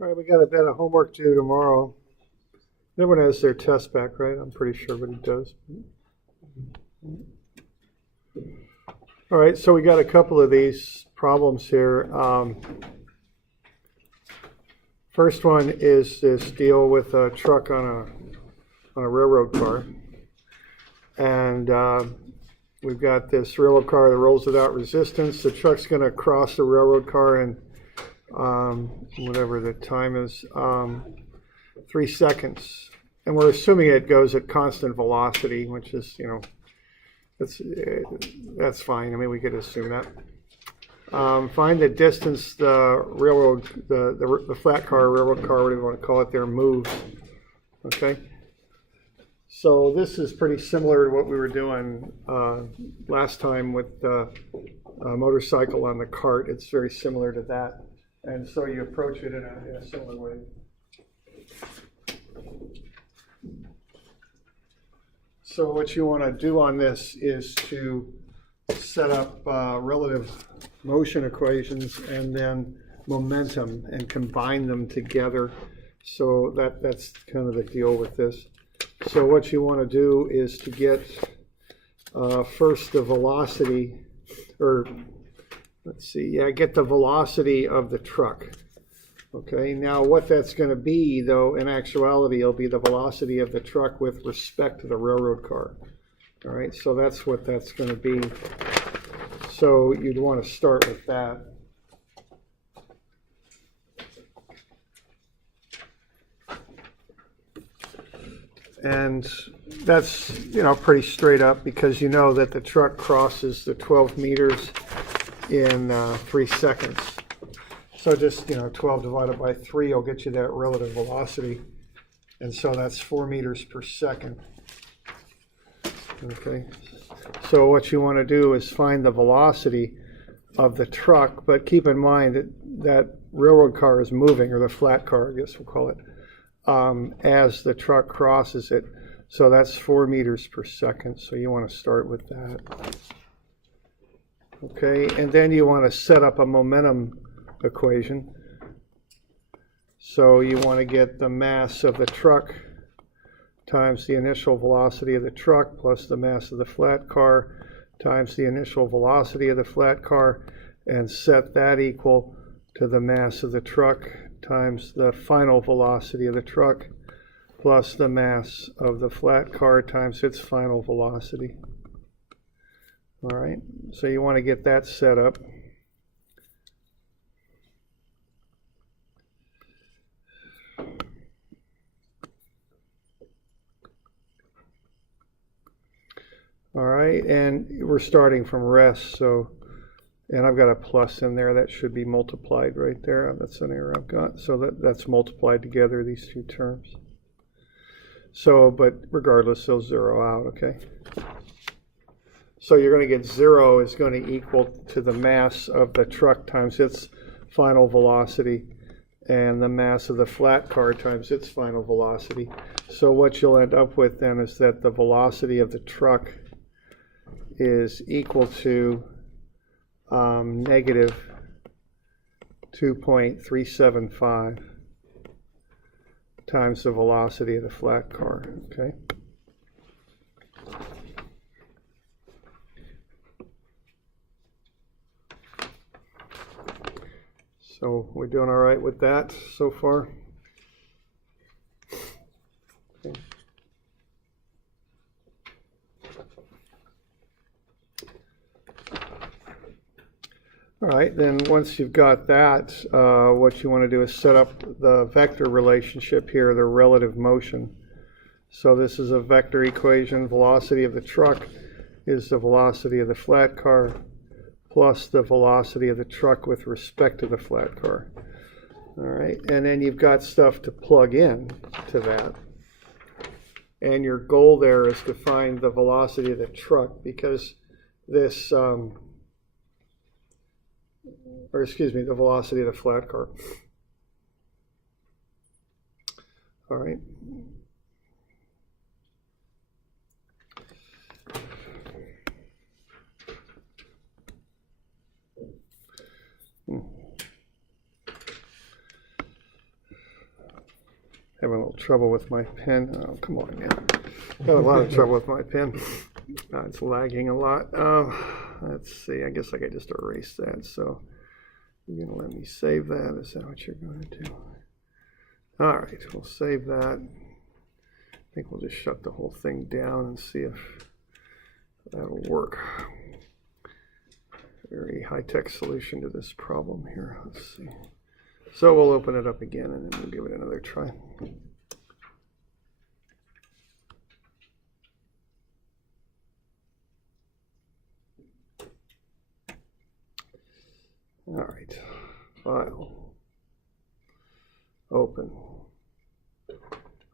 All right, we got a bit of homework to do tomorrow. Everyone has their test back, right? I'm pretty sure everybody does. All right, so we got a couple of these problems here. First one is this deal with a truck on a railroad car. And we've got this railroad car that rolls without resistance. The truck's going to cross the railroad car in whatever the time is, 3 seconds. And we're assuming it goes at constant velocity, which is, that's fine. I mean, we could assume that. Find the distance the railroad, the flat car, railroad car, whatever you want to call it there, moves. Okay. So this is pretty similar to what we were doing last time with the motorcycle on the cart. It's very similar to that. And so you approach it in a similar way. So what you want to do on this is to set up relative motion equations and then momentum and combine them together. So that's kind of the deal with this. So what you want to do is to get first the velocity, or get the velocity of the truck. Okay, now what that's going to be, though, in actuality, it'll be the velocity of the truck with respect to the railroad car. All right, so that's what that's going to be. So you'd want to start with that. And that's, pretty straight up, because you know that the truck crosses the 12 meters in 3 seconds. So just, 12 divided by 3 will get you that relative velocity. And so that's 4 meters per second. Okay. So what you want to do is find the velocity of the truck, but keep in mind that railroad car is moving, or the flat car, I guess we'll call it, as the truck crosses it. So that's 4 meters per second. So you want to start with that. Okay, and then you want to set up a momentum equation. So you want to get the mass of the truck times the initial velocity of the truck plus the mass of the flat car times the initial velocity of the flat car, and set that equal to the mass of the truck times the final velocity of the truck plus the mass of the flat car times its final velocity. All right, so you want to get that set up. All right, and we're starting from rest, so, and I've got a plus in there that should be multiplied right there. That's an error I've got. So that's multiplied together, these two terms. So, but regardless, they'll zero out, okay? So you're going to get 0 is going to equal to the mass of the truck times its final velocity, and the mass of the flat car times its final velocity. So what you'll end up with then is that the velocity of the truck is equal to negative 2.375 times the velocity of the flat car, okay? So we're doing all right with that so far? Okay. All right, then once you've got that, what you want to do is set up the vector relationship here, the relative motion. So this is a vector equation. Velocity of the truck is the velocity of the flat car plus the velocity of the truck with respect to the flat car. All right, and then you've got stuff to plug in to that. And your goal there is to find the velocity of the truck, because this, the velocity of the flat car. All right. Having a little trouble with my pen. Oh, come on, man. Got a lot of trouble with my pen. It's lagging a lot. Let's see. I guess I could just erase that. So you're going to let me save that? Is that what you're going to do? All right, we'll save that. I think we'll just shut the whole thing down and see if that'll work. Very high-tech solution to this problem here. Let's see. So we'll open it up again and then we'll give it another try. All right, file, open,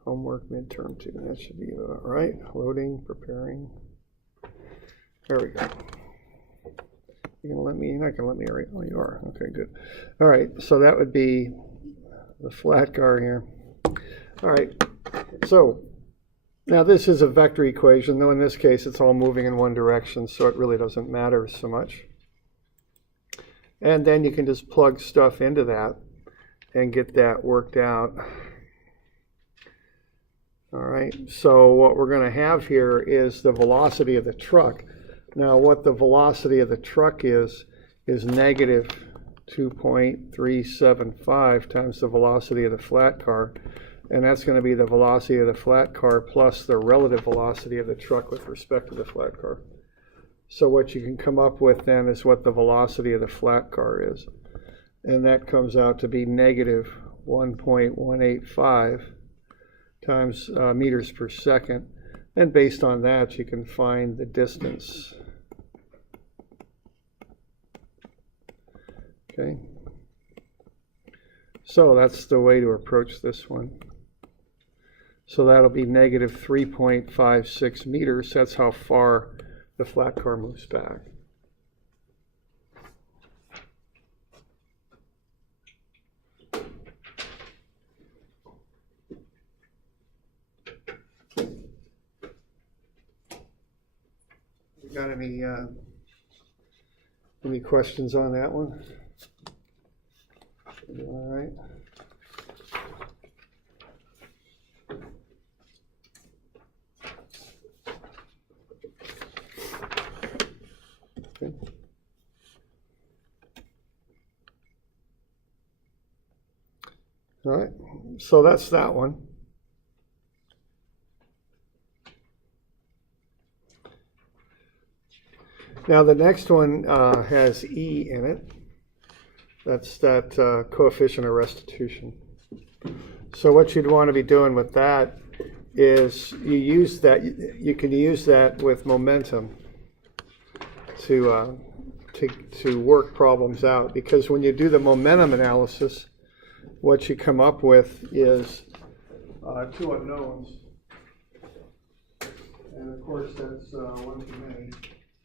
homework midterm 2. That should be all right. Loading, preparing. There we go. You're gonna let me? You're not gonna let me? Oh, you are. Okay, good. All right, so that would be the flat car here. All right, so now this is a vector equation, though in this case it's all moving in one direction, so it really doesn't matter so much. And then you can just plug stuff into that and get that worked out. All right, so what we're going to have here is the velocity of the truck. Now what the velocity of the truck is negative 2.375 times the velocity of the flat car. And that's going to be the velocity of the flat car plus the relative velocity of the truck with respect to the flat car. So what you can come up with then is what the velocity of the flat car is. And that comes out to be negative 1.185 times meters per second. And based on that, you can find the distance. Okay. So that's the way to approach this one. So that'll be negative 3.56 meters. That's how far the flat car moves back. You got any questions on that one? All right. Okay. All right, so that's that one. Now the next one has E in it. That's that coefficient of restitution. So what you'd want to be doing with that is you can use that with momentum to work problems out, because when you do the momentum analysis, what you come up with is two unknowns, and of course that's one too many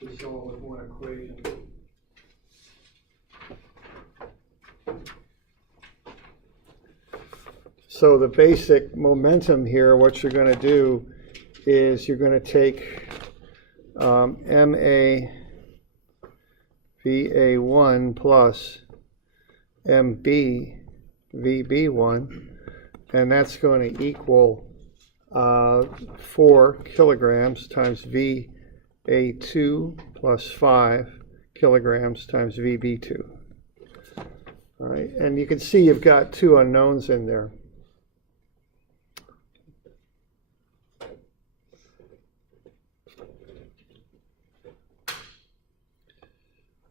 to solve with one equation. So the basic momentum here, what you're going to do is you're going to take MA VA1 plus MB VB1, and that's going to equal 4 kilograms times VA2 plus 5 kilograms times VB2. All right, and you can see you've got two unknowns in there.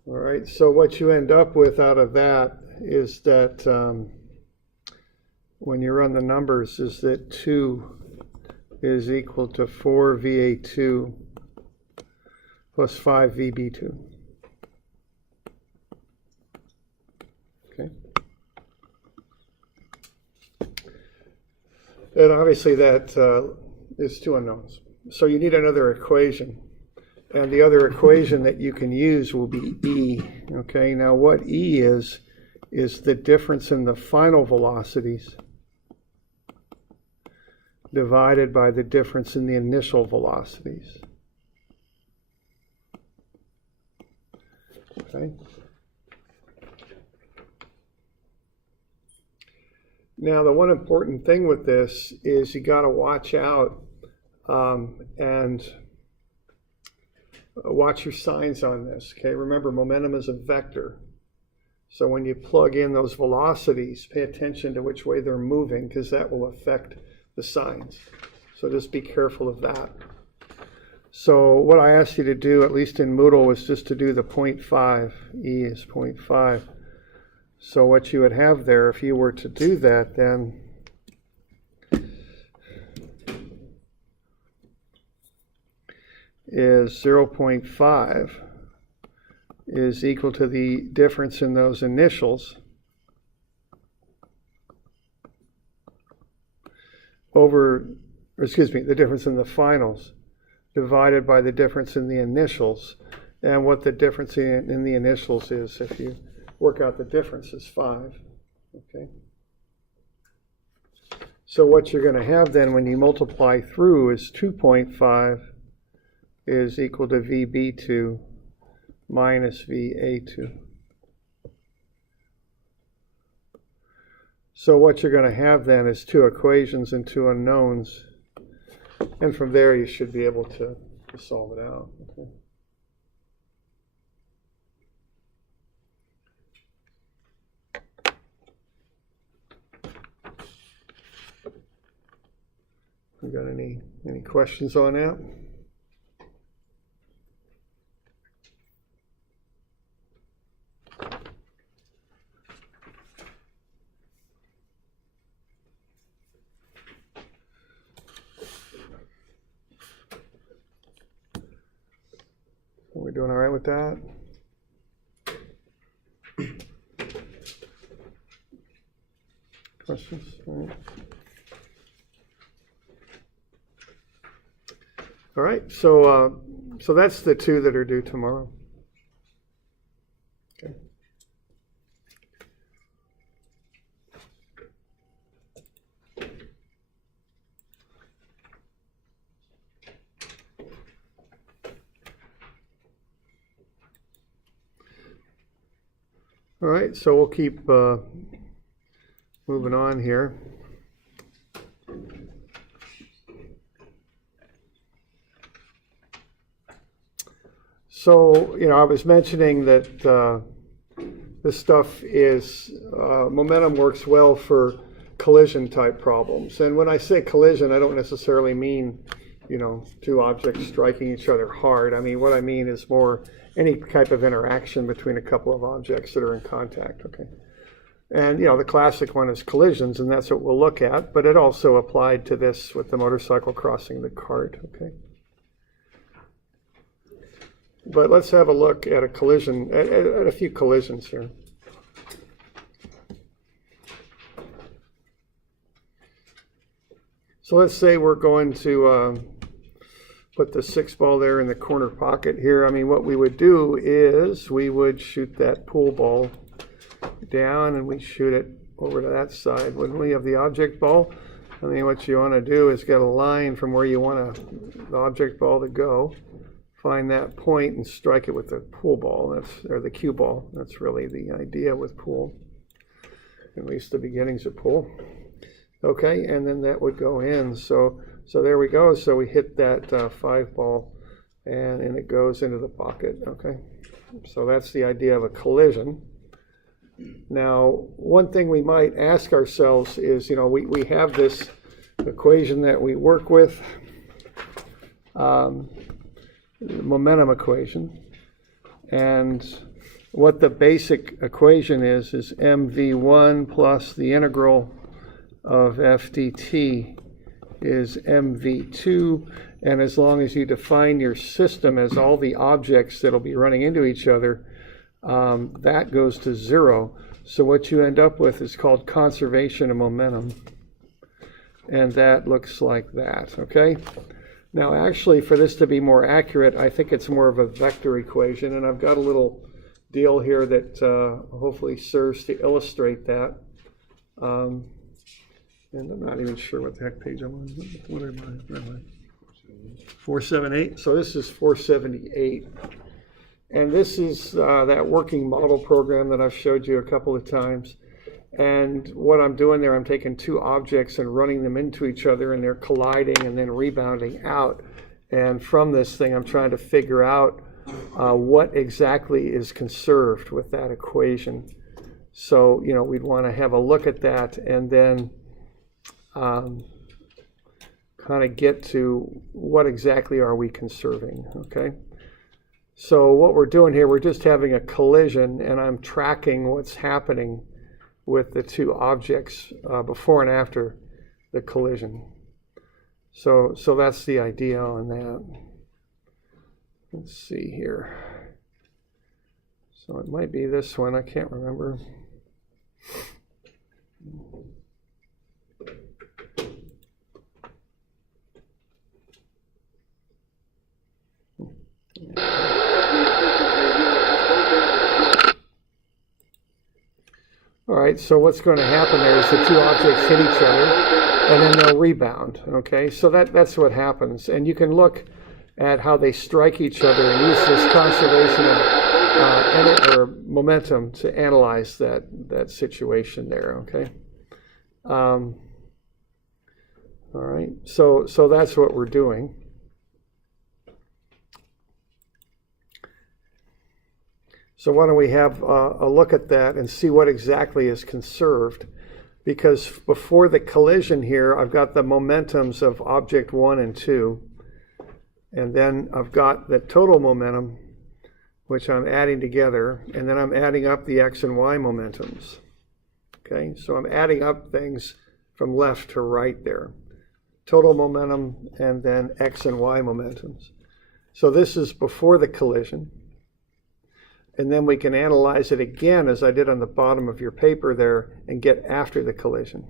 All right, so what you end up with out of that is that when you run the numbers, is that 2 is equal to 4 VA2 plus 5 VB2. Okay. And obviously that is two unknowns. So you need another equation. And the other equation that you can use will be E. Okay, now what E is the difference in the final velocities divided by the difference in the initial velocities. Okay. Now, the one important thing with this is you got to watch out and watch your signs on this. Okay, remember, momentum is a vector. So when you plug in those velocities, pay attention to which way they're moving, because that will affect the signs. So just be careful of that. So what I asked you to do, at least in Moodle, was just to do the 0.5. E is 0.5. So what you would have there, if you were to do that, then is 0.5 is equal to the difference in those initials over, or excuse me, the difference in the finals divided by the difference in the initials. And what the difference in the initials is, if you work out the difference, is 5. Okay. So what you're going to have then when you multiply through is 2.5 is equal to VB2 minus VA2. So what you're going to have then is 2 equations and 2 unknowns. And from there you should be able to solve it out. Okay. You got any questions on that? Are we doing all right with that? Questions? All right, so that's the 2 that are due tomorrow. Okay. All right, so we'll keep moving on here. So, I was mentioning that this stuff is, momentum works well for collision type problems. And when I say collision, I don't necessarily mean, 2 objects striking each other hard. I mean, what I mean is more any type of interaction between a couple of objects that are in contact, okay? And, the classic one is collisions, and that's what we'll look at, but it also applied to this with the motorcycle crossing the cart, okay? But let's have a look at a collision, at a few collisions here. So let's say we're going to put the 6 ball there in the corner pocket here. I mean, what we would do is we would shoot that pool ball down and we shoot it over to that side. When we have the object ball, I mean, what you want to do is get a line from where you want the object ball to go. Find that point and strike it with the pool ball, or the cue ball. That's really the idea with pool, at least the beginnings of pool. Okay, and then that would go in. So there we go. So we hit that 5 ball, and it goes into the pocket. Okay, so that's the idea of a collision. Now, one thing we might ask ourselves is, we have this equation that we work with. Momentum equation, and what the basic equation is mv1 plus the integral of f dt is mv2, and as long as you define your system as all the objects that'll be running into each other, that goes to 0. So what you end up with is called conservation of momentum, and that looks like that, okay? Now, actually, for this to be more accurate, I think it's more of a vector equation, and I've got a little deal here that hopefully serves to illustrate that. And I'm not even sure what the heck page I'm on. What am I? 478. So this is 478. And this is that working model program that I've showed you a couple of times. And what I'm doing there, I'm taking two objects and running them into each other, and they're colliding and then rebounding out. And from this thing, I'm trying to figure out what exactly is conserved with that equation. So, you know, we'd want to have a look at that and then kind of get to what exactly are we conserving, okay? So what we're doing here, we're just having a collision, and I'm tracking what's happening with the two objects before and after the collision. So that's the idea on that. Let's see here. So it might be this one, I can't remember. All right, so what's going to happen there is the two objects hit each other, and then they'll rebound, okay? So that's what happens. And you can look at how they strike each other and use this conservation of momentum to analyze that situation there, okay? All right, so that's what we're doing. So why don't we have a look at that and see what exactly is conserved? Because before the collision here, I've got the momentums of object 1 and 2. And then I've got the total momentum, which I'm adding together. And then I'm adding up the x and y momentums. Okay, so I'm adding up things from left to right there. Total momentum and then x and y momentums. So this is before the collision. And then we can analyze it again, as I did on the bottom of your paper there, and get after the collision.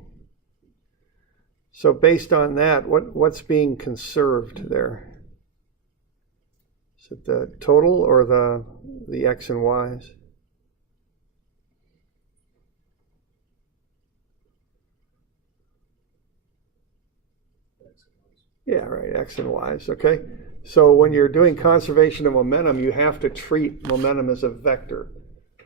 So based on that, what's being conserved there? Is it the total or the x and y's? Yeah, right, x and y's, okay? So when you're doing conservation of momentum, you have to treat momentum as a vector.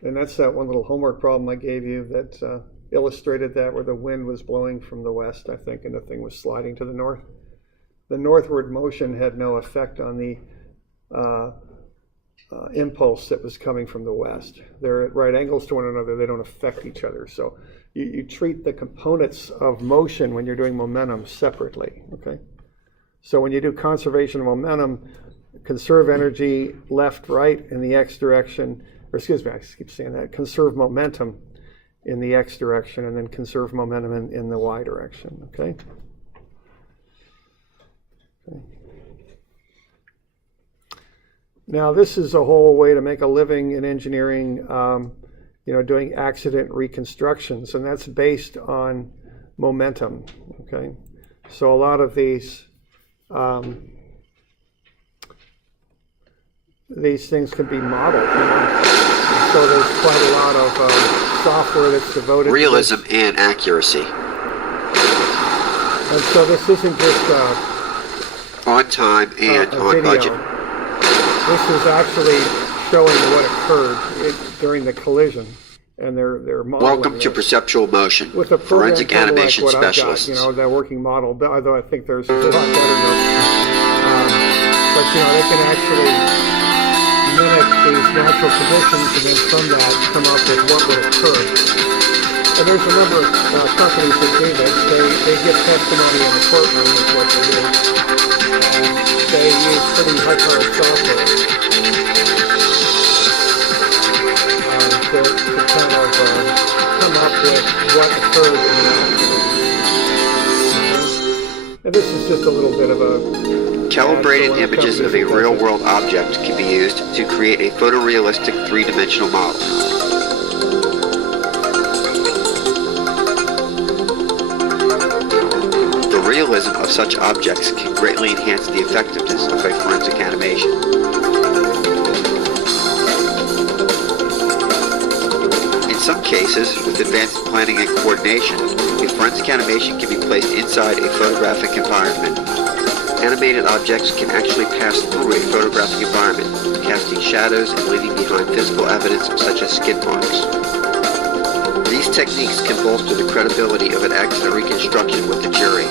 And that's that one little homework problem I gave you that illustrated that, where the wind was blowing from the west, I think, and the thing was sliding to the north. The northward motion had no effect on the impulse that was coming from the west. They're at right angles to one another. They don't affect each other. So you treat the components of motion when you're doing momentum separately, okay? So when you do conservation of momentum, conserve energy left, right in the x direction, or excuse me, I keep saying that, conserve momentum in the x direction, and then conserve momentum in the y direction, okay? Now this is a whole way to make a living in engineering, you know, doing accident reconstructions, and that's based on momentum, okay? So a lot of these things can be modeled, you know? So there's quite a lot of software that's devoted realism to this. And accuracy. And so this isn't just on time and a on video. budget. This is actually showing what occurred during the collision, and they're modeling. Welcome to Perceptual Motion, with a program forensic kind of animation like what specialists. I've got, you know, that working model. But although I think there's a lot better though. But you know, they can actually mimic these natural conditions, and then from that come up with what would occur. And there's a number of companies that do this. They give testimony in the courtroom is what they do. They use pretty high-powered software to kind of come up with what occurred in the accident. And this is just a little bit of a... Calibrated images of a real-world object can be used to create a photorealistic three-dimensional model. The realism of such objects can greatly enhance the effectiveness of a forensic animation. In some cases, with advanced planning and coordination, a forensic animation can be placed inside a photographic environment. Animated objects can actually pass through a photographic environment, casting shadows and leaving behind physical evidence such as skid marks. These techniques can bolster the credibility of an accident reconstruction with the jury.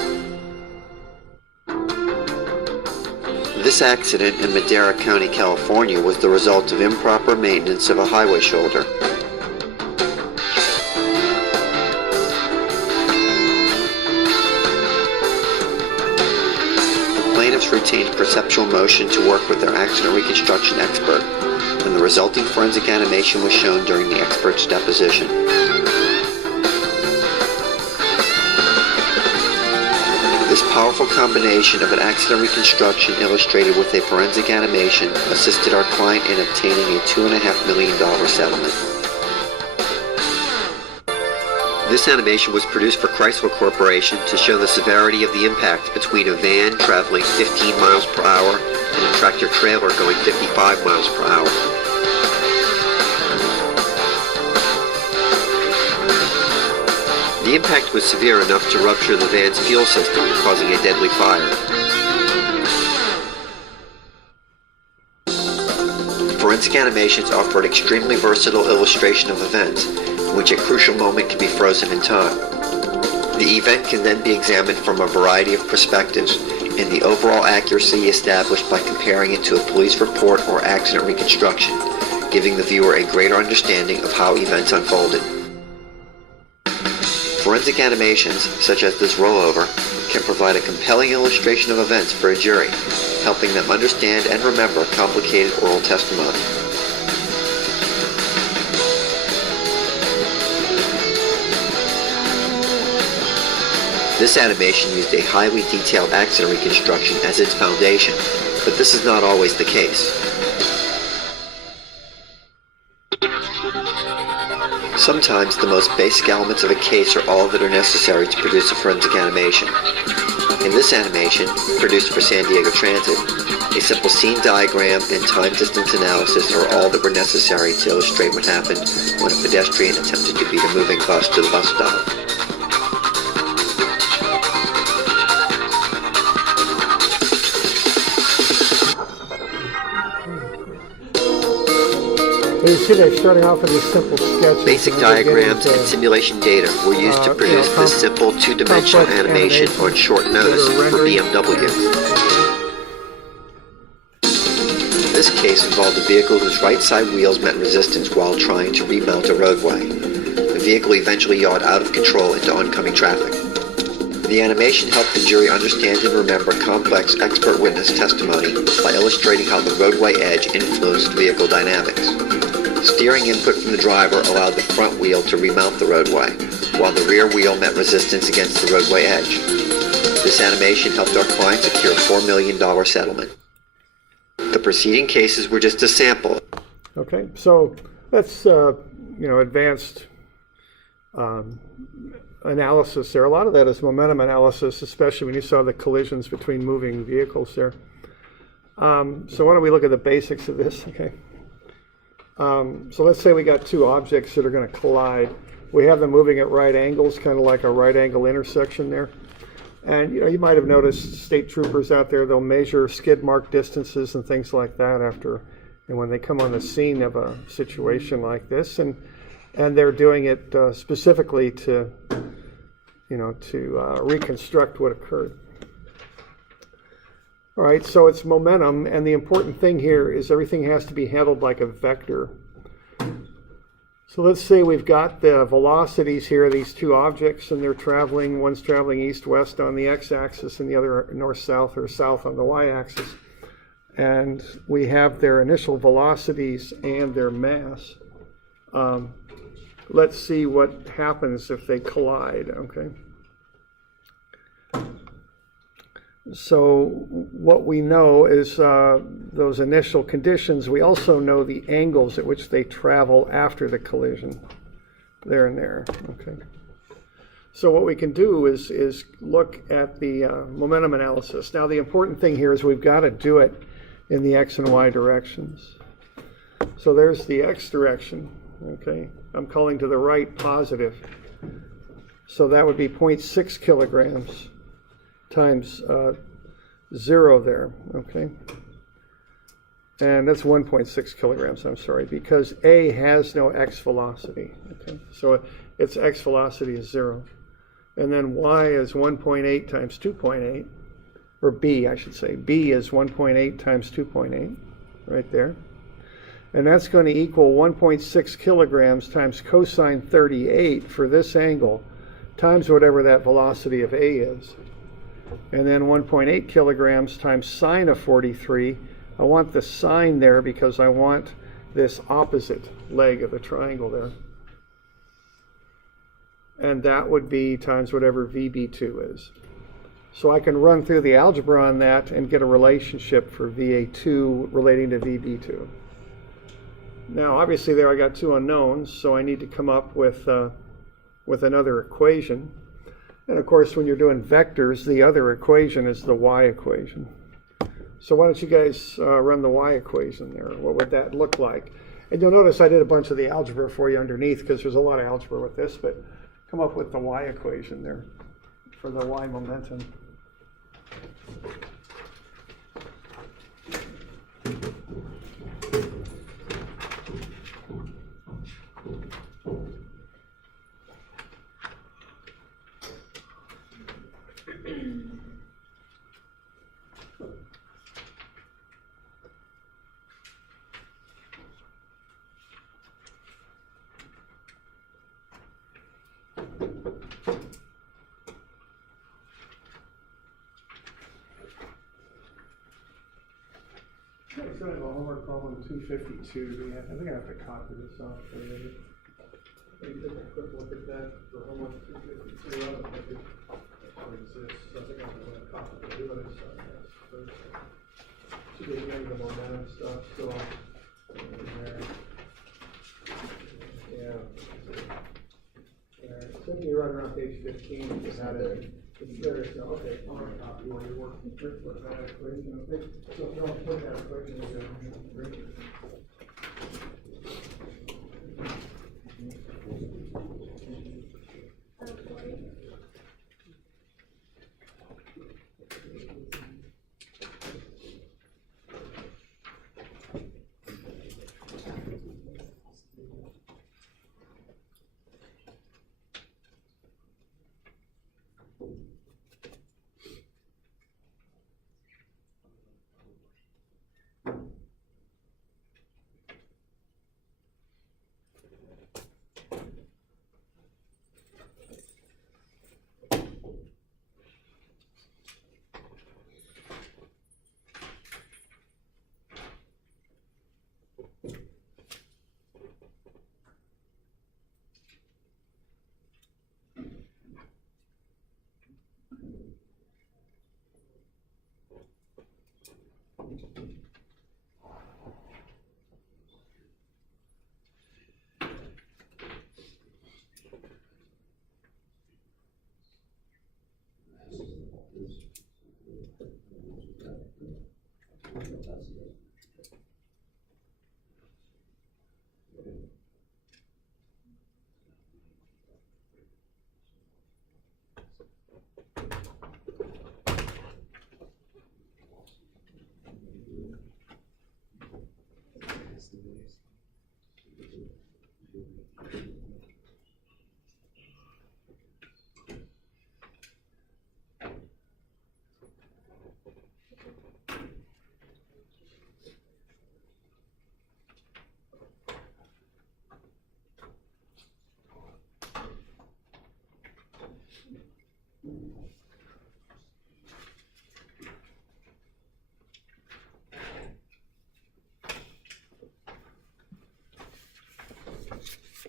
This accident in Madera County, California was the result of improper maintenance of a highway shoulder. The plaintiffs retained perceptual motion to work with their accident reconstruction expert, and the resulting forensic animation was shown during the expert's deposition. This powerful combination of an accident reconstruction illustrated with a forensic animation assisted our client in obtaining a $2.5 million settlement. This animation was produced for Chrysler Corporation to show the severity of the impact between a van traveling 15 miles per hour and a tractor trailer going 55 miles per hour. The impact was severe enough to rupture the van's fuel system, causing a deadly fire. Forensic animations offer an extremely versatile illustration of events, in which a crucial moment can be frozen in time. The event can then be examined from a variety of perspectives, and the overall accuracy established by comparing it to a police report or accident reconstruction, giving the viewer a greater understanding of how events unfolded. Forensic animations, such as this rollover, can provide a compelling illustration of events for a jury, helping them understand and remember complicated oral testimony. This animation used a highly detailed accident reconstruction as its foundation, but this is not always the case. Sometimes the most basic elements of a case are all that are necessary to produce a forensic animation. In this animation, produced for San Diego Transit, a simple scene diagram and time-distance analysis are all that were necessary to illustrate what happened when a pedestrian attempted to beat a moving bus to the bus stop. You see they're starting off with this simple sketch. Basic diagrams and simulation data were used to produce this simple two-dimensional animation on short notice for BMW. This case involved a vehicle whose right side wheels met resistance while trying to remount a roadway. The vehicle eventually yawed out of control into oncoming traffic. The animation helped the jury understand and remember complex expert witness testimony by illustrating how the roadway edge influenced vehicle dynamics. Steering input from the driver allowed the front wheel to remount the roadway, while the rear wheel met resistance against the roadway edge. This animation helped our client secure a $4 million settlement. The preceding cases were just a sample. Okay, so that's advanced analysis there. A lot of that is momentum analysis, especially when you saw the collisions between moving vehicles there. So why don't we look at the basics of this? Okay. So let's say we got two objects that are going to collide. We have them moving at right angles, kind of like a right angle intersection there. And you might have noticed state troopers out there, they'll measure skid mark distances and things like that and when they come on the scene of a situation like this, and they're doing it specifically to reconstruct what occurred. All right, so it's momentum, and the important thing here is everything has to be handled like a vector. So let's say we've got the velocities here, these two objects, and they're traveling, one's traveling east-west on the x-axis and the other north-south or south on the y-axis. And we have their initial velocities and their mass. Let's see what happens if they collide, okay? So what we know is those initial conditions. We also know the angles at which they travel after the collision, there and there, okay? So what we can do is look at the momentum analysis. Now the important thing here is we've got to do it in the x and y directions. So there's the x direction, okay? I'm calling to the right positive. So that would be 0.6 kilograms times 0 there, okay? And that's 1.6 kilograms, I'm sorry, because A has no x velocity, okay? So its x velocity is 0. And then y is 1.8 times 2.8, or b, I should say. b is 1.8 times 2.8, right there. And that's going to equal 1.6 kilograms times cosine 38 for this angle, times whatever that velocity of a is. And then 1.8 kilograms times sine of 43. I want the sine there because I want this opposite leg of the triangle there. And that would be times whatever VB2 is. So I can run through the algebra on that and get a relationship for VA2 relating to VB2. Now, obviously there I got two unknowns, so I need to come up with another equation. And of course, when you're doing vectors, the other equation is the y equation. So why don't you guys run the y equation there? What would that look like? And you'll notice I did a bunch of the algebra for you underneath because there's a lot of algebra with this, but come up with the y equation there for the y momentum. It's going to have a homework problem 252. I think I have to copy this off for you. Maybe take a quick look at that for homework 252. I don't think it exists. I think I'm going to copy it. But it's should be getting the momentum stuff still in there. Yeah. It's going to be right around page 15. If you had it. There, so, okay, I'm going to copy while you're working with that equation, okay? So if you don't put that equation in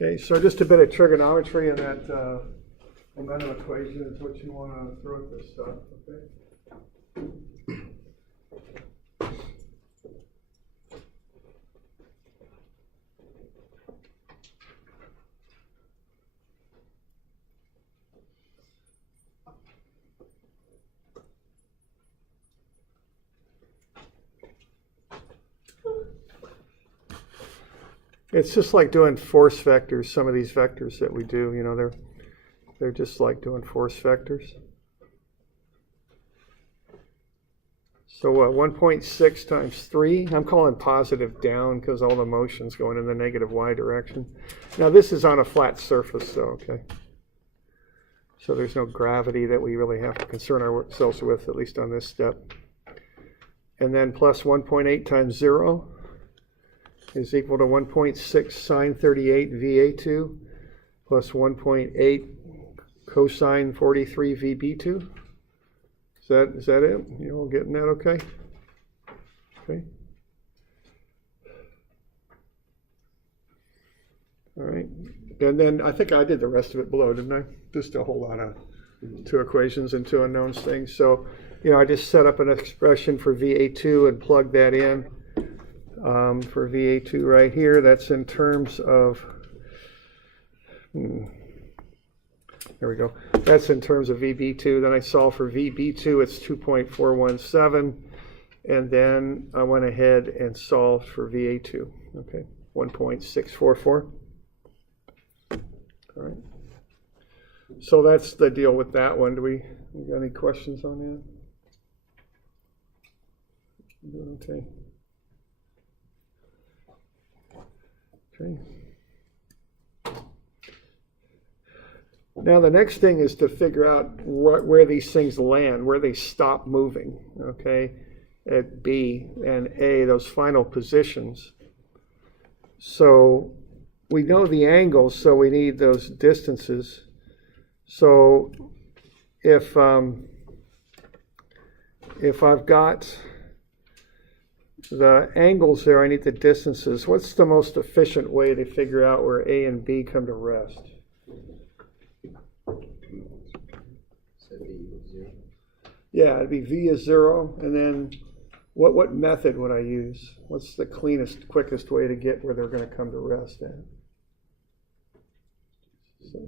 Okay, so just a bit of trigonometry in that momentum equation is what you want to throw at this stuff, okay? It's just like doing force vectors. Some of these vectors that we do, you know, they're just like doing force vectors. So 1.6 times 3, I'm calling positive down because all the motion's going in the negative y direction. Now this is on a flat surface, so okay. So there's no gravity that we really have to concern ourselves with, at least on this step. And then plus 1.8 times 0 is equal to 1.6 sine 38 VA2 plus 1.8 cosine 43 VB2. Is that it? You all getting that okay? Okay. All right. And then I think I did the rest of it below, didn't I? Just a whole lot of 2 equations and 2 unknowns things. So, I just set up an expression for VA2 and plug that in for VA2 right here. That's in terms of, there we go. That's in terms of VB2. Then I solve for VB2, it's 2.417. And then I went ahead and solved for VA2, okay, 1.644. All right. So that's the deal with that one. Do we got any questions on that? Okay. Okay. Now the next thing is to figure out where these things land, where they stop moving, okay, at B and A, those final positions. So we know the angles, so we need those distances. So if I've got the angles there, I need the distances. What's the most efficient way to figure out where A and B come to rest? Yeah, it'd be V is 0, and then what method would I use? What's the cleanest, quickest way to get where they're going to come to rest at? So,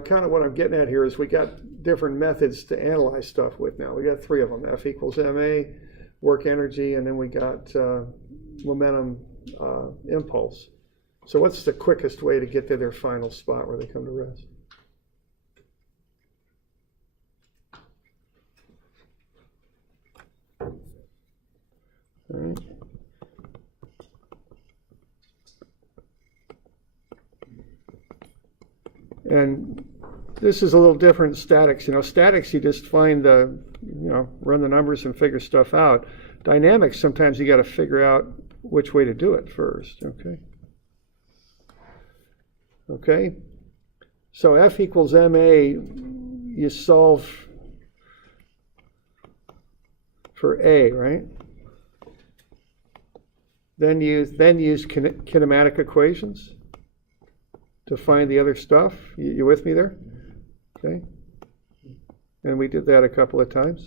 kind of what I'm getting at here is we got different methods to analyze stuff with now. We got 3 of them, F equals ma, work energy, and then we got momentum impulse. So what's the quickest way to get to their final spot where they come to rest? All right. And this is a little different in statics. Statics, you just find the, run the numbers and figure stuff out. Dynamics, sometimes you got to figure out which way to do it first, okay? Okay? So F equals ma, you solve for A, right? Then use kinematic equations to find the other stuff. You with me there? Okay. And we did that a couple of times.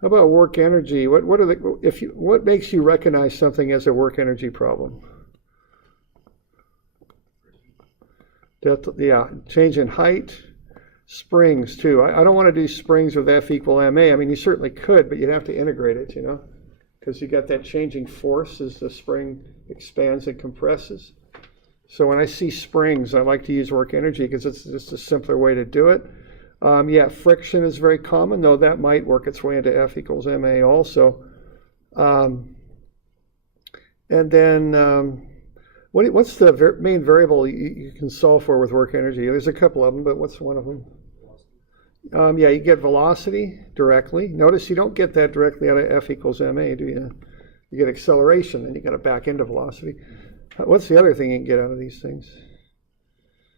How about work energy? What makes you recognize something as a work energy problem? Yeah, change in height, springs too. I don't want to do springs with F equal ma. I mean, you certainly could, but you'd have to integrate it, because you got that changing force as the spring expands and compresses. So when I see springs, I like to use work energy because it's just a simpler way to do it. Yeah, friction is very common, though that might work its way into F equals ma also. And then what's the main variable you can solve for with work energy? There's a couple of them, but what's one of them? Yeah, you get velocity directly. Notice you don't get that directly out of F equals ma, do you? You get acceleration, and you got to back into velocity. What's the other thing you can get out of these things?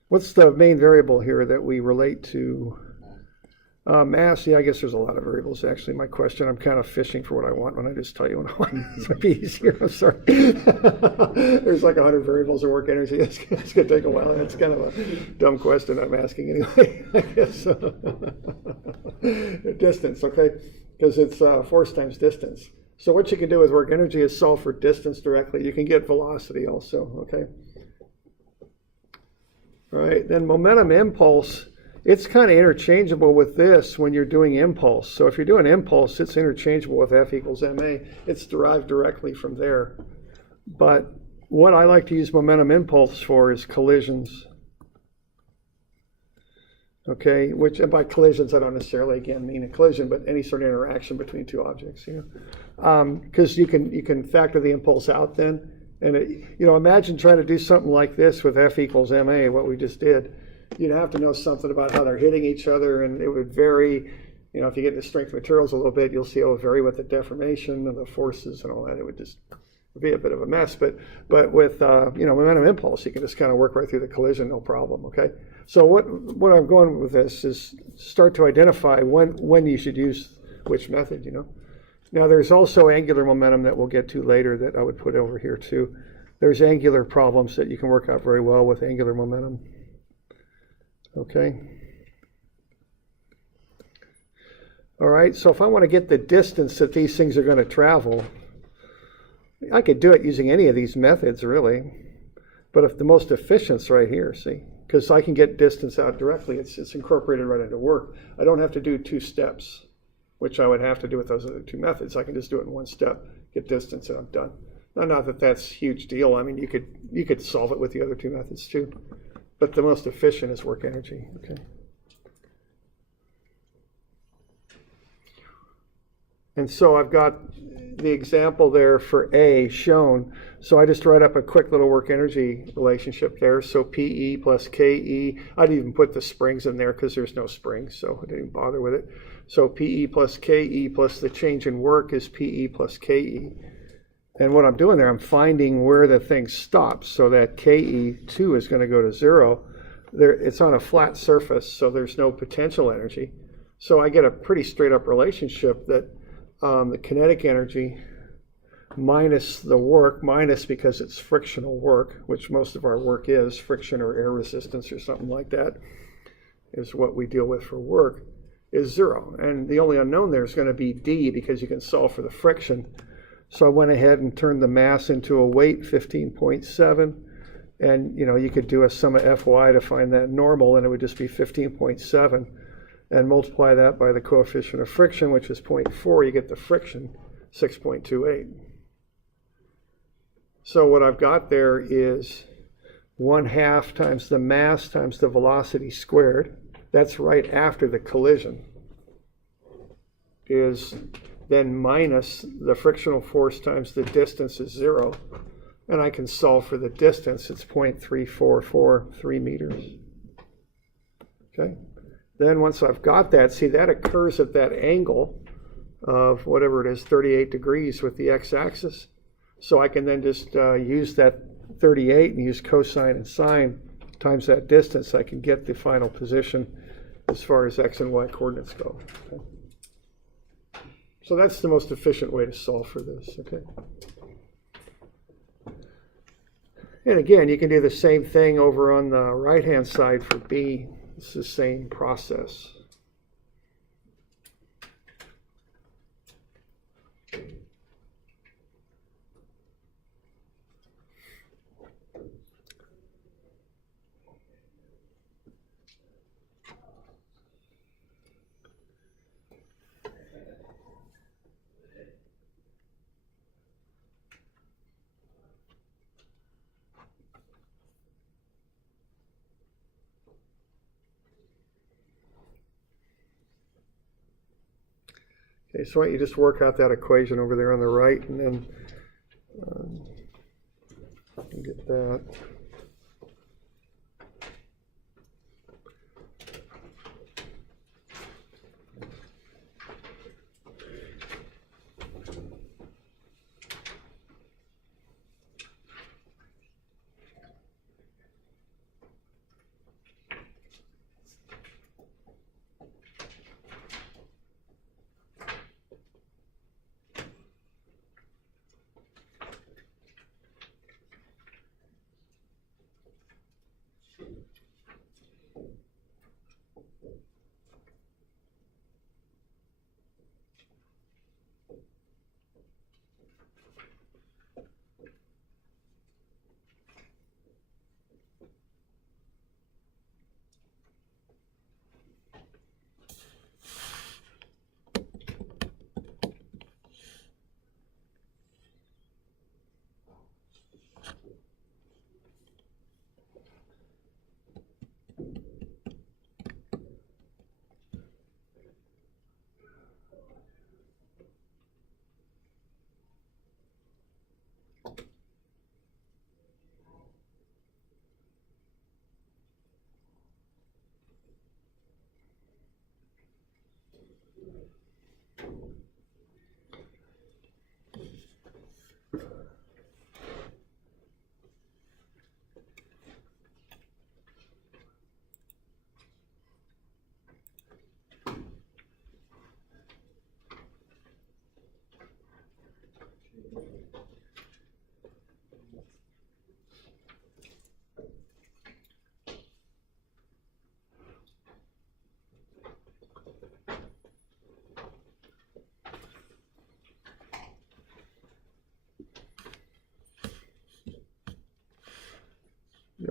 What's the main variable here that we relate to? Mass, yeah, I guess there's a lot of variables, actually. My question, I'm kind of fishing for what I want when I just tell you what I want. It's going to be easier, I'm sorry. There's like 100 variables of work energy. It's going to take a while. That's kind of a dumb question I'm asking anyway, I guess. Distance, okay? Because it's force times distance. So what you can do with work energy is solve for distance directly. You can get velocity also, okay? All right, then momentum impulse. It's kind of interchangeable with this when you're doing impulse. So if you're doing impulse, it's interchangeable with F equals ma. It's derived directly from there. But what I like to use momentum impulse for is collisions. Okay, which, and by collisions I don't necessarily again mean a collision, but any sort of interaction between two objects. Because you can factor the impulse out then, and imagine trying to do something like this with F equals ma, what we just did. You'd have to know something about how they're hitting each other, and it would vary. If you get into strength materials a little bit, you'll see it will vary with the deformation and the forces and all that. It would just be a bit of a mess. But with momentum impulse, you can just kind of work right through the collision, no problem. Okay. So what I'm going with this is start to identify when you should use which method. Now there's also angular momentum that we'll get to later that I would put over here too. There's angular problems that you can work out very well with angular momentum. Okay. All right, so if I want to get the distance that these things are going to travel, I could do it using any of these methods really, but if the most efficient's right here, see, because I can get distance out directly. It's incorporated right into work. I don't have to do 2 steps, which I would have to do with those other 2 methods. I can just do it in 1 step, get distance, and I'm done. Now, not that that's a huge deal. I mean, you could solve it with the other 2 methods too, but the most efficient is work energy. Okay. And so I've got the example there for A shown. So I just write up a quick little work energy relationship there. So PE plus KE. I didn't even put the springs in there because there's no springs, so I didn't bother with it. So PE plus KE plus the change in work is PE plus KE. And what I'm doing there, I'm finding where the thing stops so that KE2 is going to go to 0. It's on a flat surface, so there's no potential energy. So I get a pretty straight up relationship that the kinetic energy minus the work, minus because it's frictional work, which most of our work is, friction or air resistance or something like that, is what we deal with for work, is 0. And the only unknown there is going to be D because you can solve for the friction. So I went ahead and turned the mass into a weight, 15.7. And you could do a sum of Fy to find that normal, and it would just be 15.7. And multiply that by the coefficient of friction, which is 0.4, you get the friction, 6.28. So what I've got there is 1/2 times the mass times the velocity squared. That's right after the collision. Is then minus the frictional force times the distance is 0. And I can solve for the distance. It's 0.3443 meters. Okay. Then once I've got that, see that occurs at that angle of whatever it is, 38 degrees with the x-axis. So I can then just use that 38 and use cosine and sine times that distance. I can get the final position as far as x and y coordinates go. Okay. So that's the most efficient way to solve for this. Okay. And again, you can do the same thing over on the right-hand side for B. It's the same process. Okay, so why don't you just work out that equation over there on the right, and then get that.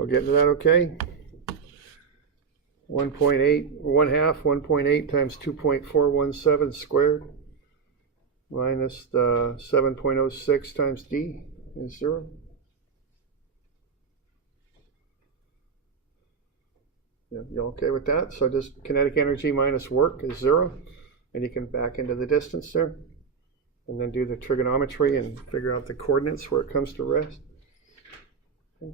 We'll get into that, okay? 1.8, 1/2 times 2.417 squared minus the 7.06 times d is 0. Yeah, you okay with that? So just kinetic energy minus work is 0, and you can back into the distance there, and then do the trigonometry and figure out the coordinates where it comes to rest. Okay.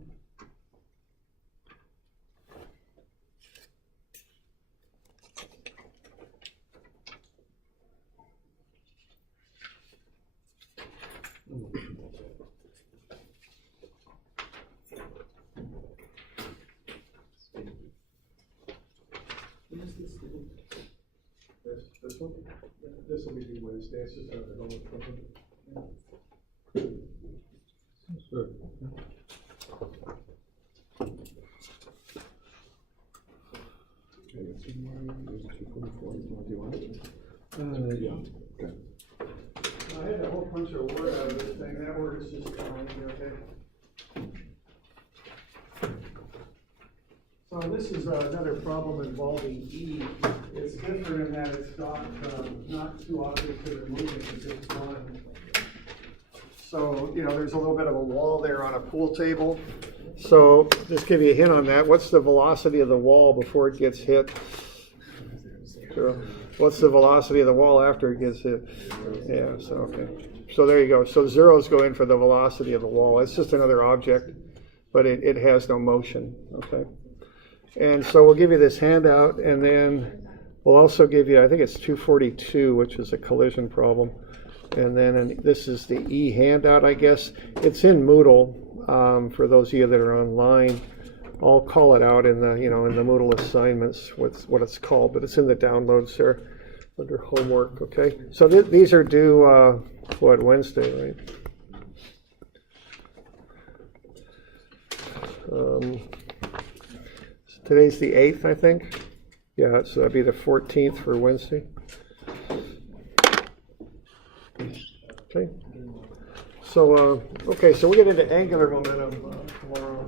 This one? This will be due Wednesday. It's just another homework problem. Sure. Yeah. Okay. I had a whole bunch of word out of this thing. That word is just fine. Okay. So this is another problem involving E. It's different in that it's got not two objects that are moving, it's just one. So, you know, there's a little bit of a wall there on a pool table. So just give you a hint on that. What's the velocity of the wall before it gets hit? Sure. What's the velocity of the wall after it gets hit? Yeah, so okay. So there you go. So zeros go in for the velocity of the wall. It's just another object, but it has no motion, okay? And so we'll give you this handout, and then we'll also give you, I think it's 242, which is a collision problem. And then this is the E handout, I guess. It's in Moodle, for those of you that are online. I'll call it out in the, in the Moodle assignments, what it's called, but it's in the downloads there under homework, okay? So these are due, Wednesday, right? Today's the 8th, I think. Yeah, so that'd be the 14th for Wednesday. Okay. So, so we'll get into angular momentum tomorrow.